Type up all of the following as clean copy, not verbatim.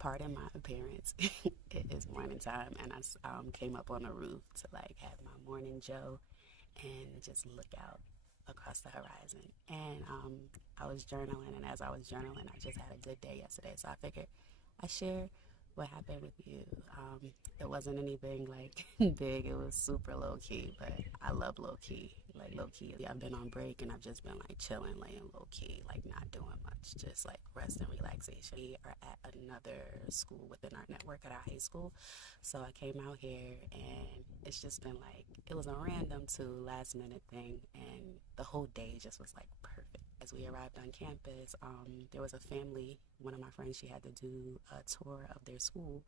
Pardon my appearance. It is morning time, and I came up on the roof to like have my morning Joe and just look out across the horizon. And I was journaling, and as I was journaling, I just had a good day yesterday. So I figured I share what happened with you. It wasn't anything like big. It was super low key, but I love low key. Like low key, I've been on break and I've just been like chilling, laying low key, like not doing much, just like rest and relaxation. We are at another school within our network at our high school, so I came out here and it's just been like it was a random too last minute thing, and the whole day just was like perfect. As we arrived on campus, there was a family. One of my friends, she had to do a tour of their school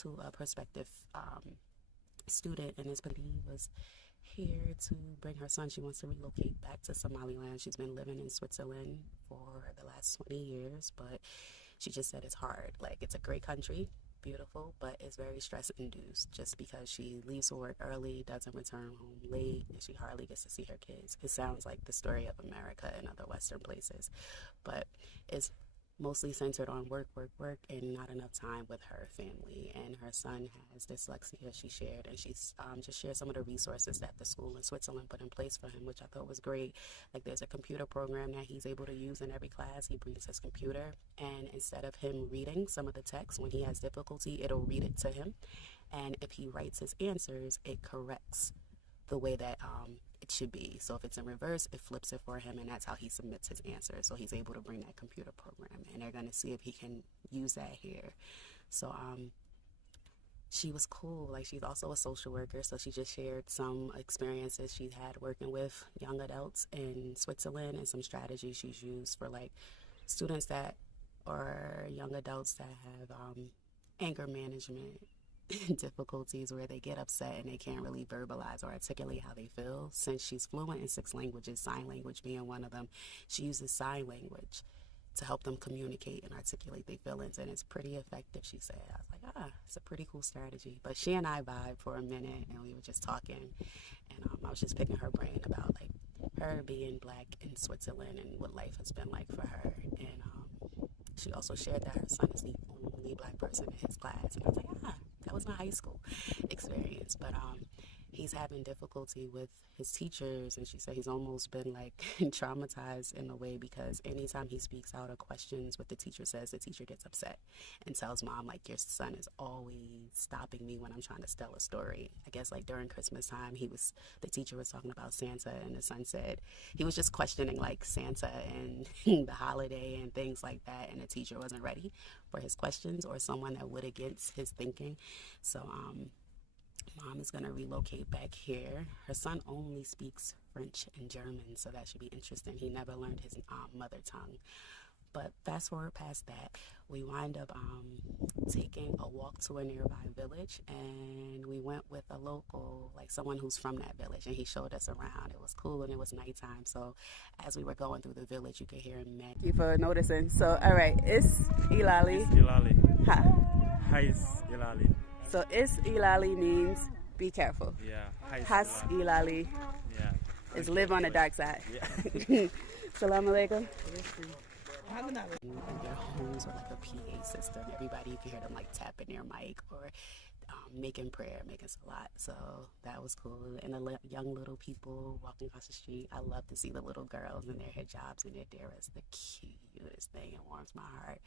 to a prospective student, and his buddy was here to bring her son. She wants to relocate back to Somaliland. She's been living in Switzerland for the last 20 years, but she just said it's hard. Like, it's a great country, beautiful, but it's very stress induced just because she leaves work early, doesn't return home late, and she hardly gets to see her kids. It sounds like the story of America and other Western places, but it's mostly centered on work, work, work, and not enough time with her family. And her son has dyslexia, she shared, and she's just shared some of the resources that the school in Switzerland put in place for him, which I thought was great. Like, there's a computer program that he's able to use in every class. He brings his computer, and instead of him reading some of the text when he has difficulty, it'll read it to him. And if he writes his answers, it corrects the way that it should be. So if it's in reverse, it flips it for him, and that's how he submits his answer. So he's able to bring that computer program, and they're going to see if he can use that here. So she was cool. Like, she's also a social worker, so she just shared some experiences she had working with young adults in Switzerland and some strategies she's used for like students that or young adults that have anger management difficulties, where they get upset and they can't really verbalize or articulate how they feel. Since she's fluent in 6 languages, sign language being one of them, she uses sign language to help them communicate and articulate their feelings, and it's pretty effective, she said. I was like, it's a pretty cool strategy. But she and I vibed for a minute, and we were just talking, and I was just picking her brain about like her being Black in Switzerland and what life has been like for her. And she also shared that her son is the only Black person in his class, and I was like, that was my high school experience. But he's having difficulty with his teachers, and she said he's almost been like traumatized in a way, because anytime he speaks out or questions what the teacher says, the teacher gets upset and tells mom like, your son is always stopping me when I'm trying to tell a story. I guess like during Christmas time, the teacher was talking about Santa, and the son said he was just questioning like Santa and the holiday and things like that, and the teacher wasn't ready for his questions or someone that would against his thinking. So mom is going to relocate back here. Her son only speaks French and German, so that should be interesting. He never learned his mother tongue. But fast forward past that, we wind up taking a walk to a nearby village, and we went with a local, like someone who's from that village, and he showed us around. It was cool, and it was nighttime, so as we were going through the village, you could hear him. Thank you for noticing. So, all right, it's Ilali. It's Ilali. Ha. Hi, it's Ilali. So, it's Ilali means be careful. Yeah. Has Ilali Yeah. is live on the dark side. Yeah. Salam alaikum. In their homes with like a PA system, everybody, you can hear them like tapping their mic or making prayer, making salat. So that was cool. And the young little people walking across the street, I love to see the little girls in their hijabs and their derras. The cutest thing. It warms my heart.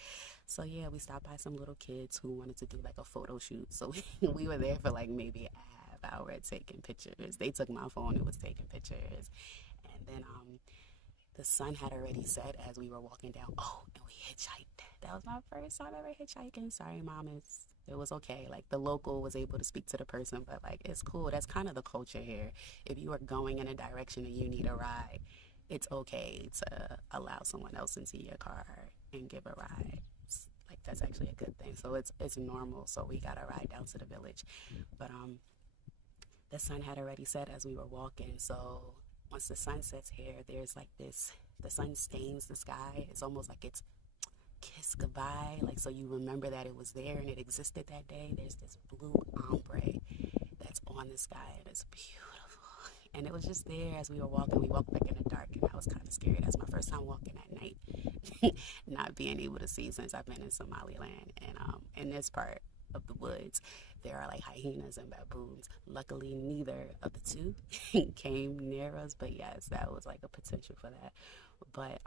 So yeah, we stopped by some little kids who wanted to do like a photo shoot. So we were there for like maybe a half hour taking pictures. They took my phone and was taking pictures. And then the sun had already set as we were walking down. Oh, and we hitchhiked. That was my first time ever hitchhiking. Sorry, Mom. It was okay. Like, the local was able to speak to the person, but like, it's cool. That's kind of the culture here. If you are going in a direction and you need a ride, it's okay to allow someone else into your car and give a ride. Like, that's actually a good thing. So it's normal. So we got a ride down to the village, but the sun had already set as we were walking. So once the sun sets here, there's like this, the sun stains the sky. It's almost like it's kiss goodbye. Like, so you remember that it was there and it existed that day. There's this blue ombre that's on the sky, and it's beautiful. And it was just there as we were walking. We walked back in the dark, and I was kind of scared. That's my first time walking at night, not being able to see since I've been in Somaliland. And in this part of the woods, there are like hyenas and baboons. Luckily, neither of the two came near us, but yes, that was like a potential for that. But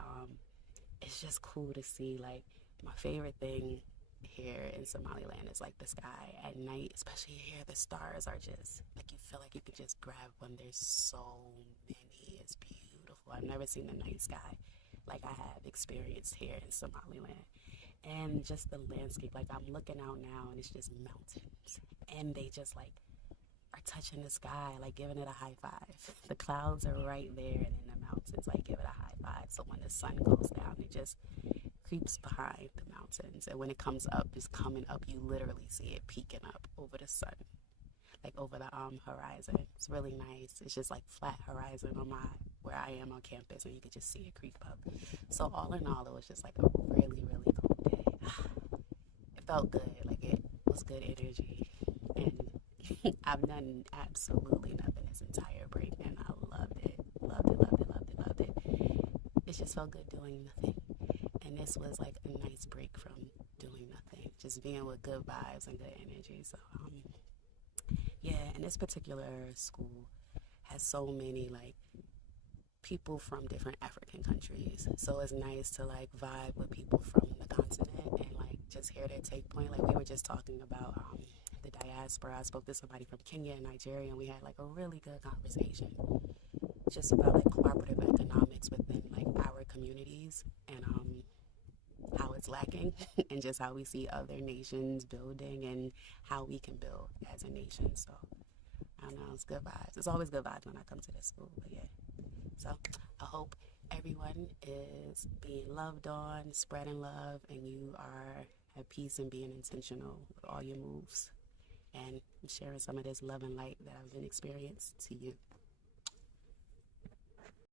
it's just cool to see. Like, my favorite thing here in Somaliland is like the sky at night, especially here. The stars are just like, you feel like you could just grab one. There's so many. It's beautiful. I've never seen a night sky like I have experienced here in Somaliland. And just the landscape, like I'm looking out now and it's just mountains, and they just like are touching the sky, like giving it a high five. The clouds are right there, and then the mountains like give it a high five. So when the sun goes down, it just creeps behind the mountains, and when it comes up, it's coming up. You literally see it peeking up over the sun, like over the horizon. It's really nice. It's just like flat horizon on my where I am on campus, and you could just see it creep up. So all in all, it was just like a really really cool day. It felt good. Like, it was good energy, and I've done absolutely nothing this entire break, and I loved it. Loved it, loved it, loved it, loved it. It just felt good doing nothing. And this was like a nice break from doing nothing, just being with good vibes and good energy. So, yeah, and this particular school has so many like people from different African countries. So it's nice to like vibe with people from the continent and like just hear their take point. Like, we were just talking about the diaspora. I spoke to somebody from Kenya and Nigeria, and we had like a really good conversation just about like cooperative economics within like our communities, and how it's lacking and just how we see other nations building and how we can build as a nation. So I don't know, it's good vibes. It's always good vibes when I come to this school. But yeah, so I hope everyone is being loved on, spreading love, and you are at peace and being intentional with all your moves, and sharing some of this love and light that I've been experienced to you.